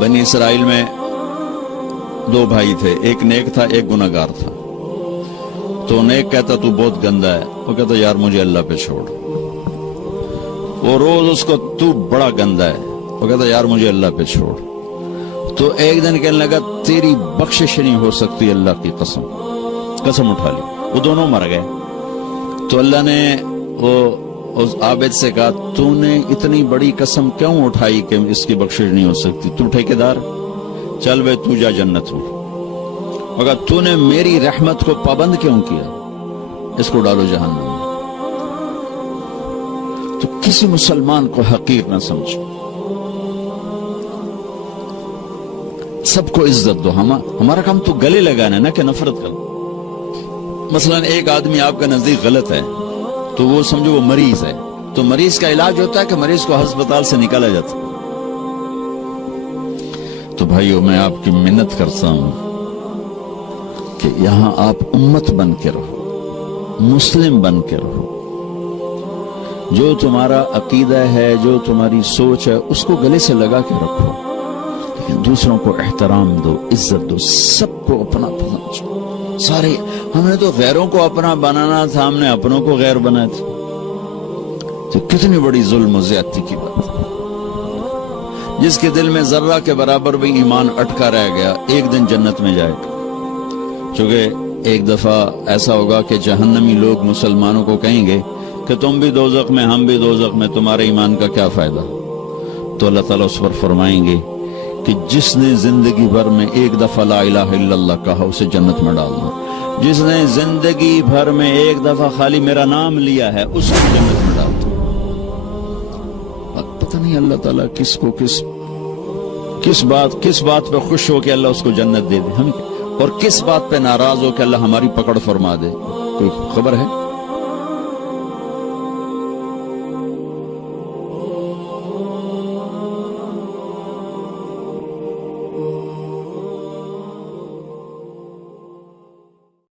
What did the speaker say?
بنی اسرائیل میں دو بھائی تھے، ایک نیک تھا ایک گناہگار تھا. تو نیک کہتا تو بہت گندا ہے، وہ کہتا یار مجھے اللہ پہ چھوڑ. وہ روز اس کو تو بڑا گندا ہے، وہ کہتا یار مجھے اللہ پہ چھوڑ. تو ایک دن کہنے لگا تیری بخشش نہیں ہو سکتی اللہ کی قسم. قسم اٹھا لی. وہ دونوں مر گئے. تو اللہ نے وہ اس عابد سے کہا تو نے اتنی بڑی قسم کیوں اٹھائی کہ اس کی بخشش نہیں ہو سکتی؟ تو ٹھیکیدار، چل بے تو جا جنت میں. مگر تو نے میری رحمت کو پابند کیوں کیا؟ اس کو ڈالو جہنم میں. تو کسی مسلمان کو حقیر نہ سمجھو، سب کو عزت دو. ہمارا کام تو گلے لگانا ہے نا کہ نفرت کرو. مثلا ایک آدمی آپ کا نزدیک غلط ہے تو وہ سمجھو وہ مریض ہے، تو مریض کا علاج ہوتا ہے کہ مریض کو ہسپتال سے نکالا جاتا. تو بھائیو میں آپ کی منت کرتا ہوں کہ یہاں آپ امت بن کے رہو، مسلم بن کے رہو. جو تمہارا عقیدہ ہے، جو تمہاری سوچ ہے، اس کو گلے سے لگا کے رکھو، لیکن دوسروں کو احترام دو، عزت دو، سب کو اپنا سمجھو. سارے ہم نے تو غیروں کو اپنا بنانا تھا، ہم نے اپنوں کو غیر بنایا تھا. تو کتنی بڑی ظلم و زیادتی کی بات ہے. جس کے دل میں ذرہ کے برابر بھی ایمان اٹکا رہ گیا ایک دن جنت میں جائے گا. چونکہ ایک دفعہ ایسا ہوگا کہ جہنمی لوگ مسلمانوں کو کہیں گے کہ تم بھی دوزخ میں ہم بھی دوزخ میں، تمہارے ایمان کا کیا فائدہ؟ تو اللہ تعالیٰ اس پر فرمائیں گے کہ جس نے زندگی بھر میں ایک دفعہ لا الہ الا اللہ کہا اسے جنت میں ڈال دو. جس نے زندگی بھر میں ایک دفعہ خالی میرا نام لیا ہے اس کو جنت میں ڈال دو. پتہ نہیں اللہ تعالیٰ کس کو کس بات پہ خوش ہو کہ اللہ اس کو جنت دے دے، ہم اور کس بات پہ ناراض ہو کہ اللہ ہماری پکڑ فرما دے. کوئی خبر ہے؟